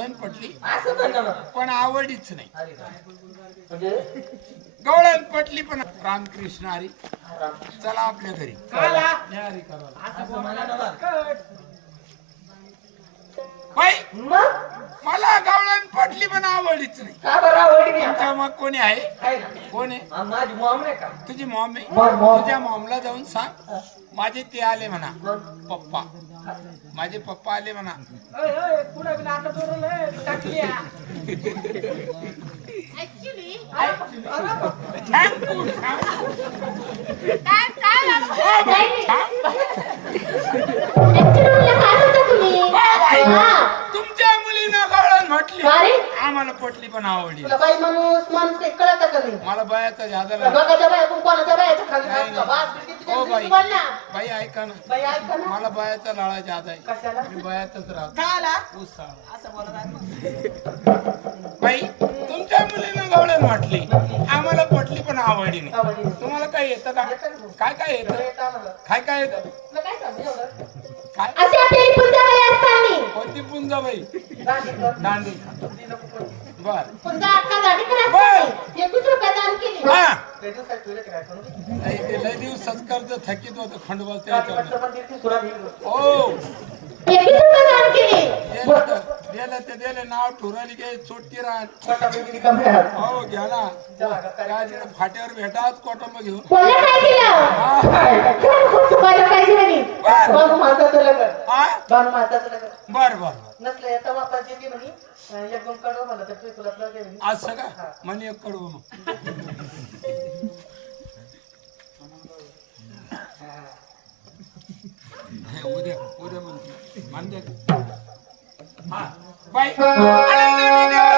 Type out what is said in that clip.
गवळण पटली असं म्हणलं ना. पण आवडीच नाही. म्हणजे गवळण पटली पण रामकृष्ण हरी चला आपल्या घरी. न्याहारी करायला. असं म्हणा ना. बाई मग मला गवळण पटली पण आवडीच नाही. का बरं आवडली नाही तुमच्या आता? मग कोणी आहे? आहे ना. कोण आहे? माझी मॉम नाही का? तुझी मॉम आहे. मॉम. तुझ्या मॉमला जाऊन सांग माझे ते आले म्हणा पप्पा. माझे पप्पा आले म्हणा. पुढे बिना आता जोडलं टाकली. ऍक्च्युली थांब. काय काय झालं? ओ बाई, थांब. तुमच्या मुलीनं गवळण म्हटली आम्हाला पटली पण आवडली. तुला बाई माणूस काही कळत का नाही? मला बायाचा जादा लागला. बघाच्या बाया पण कोणाच्या बायाच्या खाली नाही, नसतं. नाही. बास किती ओ बाई तुझी बोल ना. बाई ऐका ना. बाई ऐका ना. मला बायाचा लाळा जादा आहे. कशाला? मी बायातच राहतो. खाला? उत्साह. असं बोलत आहे मग. बाई तुमच्या मुलीनं गवळण म्हटली आम्हाला पटली पण आवडली नाही. आवडली. तुम्हाला काय येतं का? काय काय येतं? येतं आम्हाला. काय काय येतं? तुला काय सांगू एवढं? काय असे आपली पुंजाबाई असताना कोणती पुंजाबाई? दांडी कर. दांडी. ती नको करू. बर पुंजा अक्का गाडी बर. करायची 21 रुपये दान केली. हा लय दिवसात तुला काय करू? नाही, ते लय दिवसाच कर्ज थकीत होतं खंडोबा गाडी त्याच्यावर. पटकन पण देते, तुला घेऊन. हो 21 रुपये दान केली. दिले नाव ठुराली काही चोटकी राहत. पोटामध्ये रिकामी आहे. हो घ्या ना. चला आता काय त्या तिकडे फाट्यावर भेटात कोटंब घेऊन. बोलले काय केलं? हा. खरं खूप चुकायला पाहिजे म्हणे. बर बानू माणसाचं लग्न. हा? बानू माणसाचं लग्न. बर बर नसलं येतं वापस देते म्हणे. एक दोन कडवं म्हणलं तर तुला तुला दे म्हणे. असं का म्हणे एक कडवं मग. हे, उद्या म्हणते मान द्या. हा बाई आनंदाने द्या.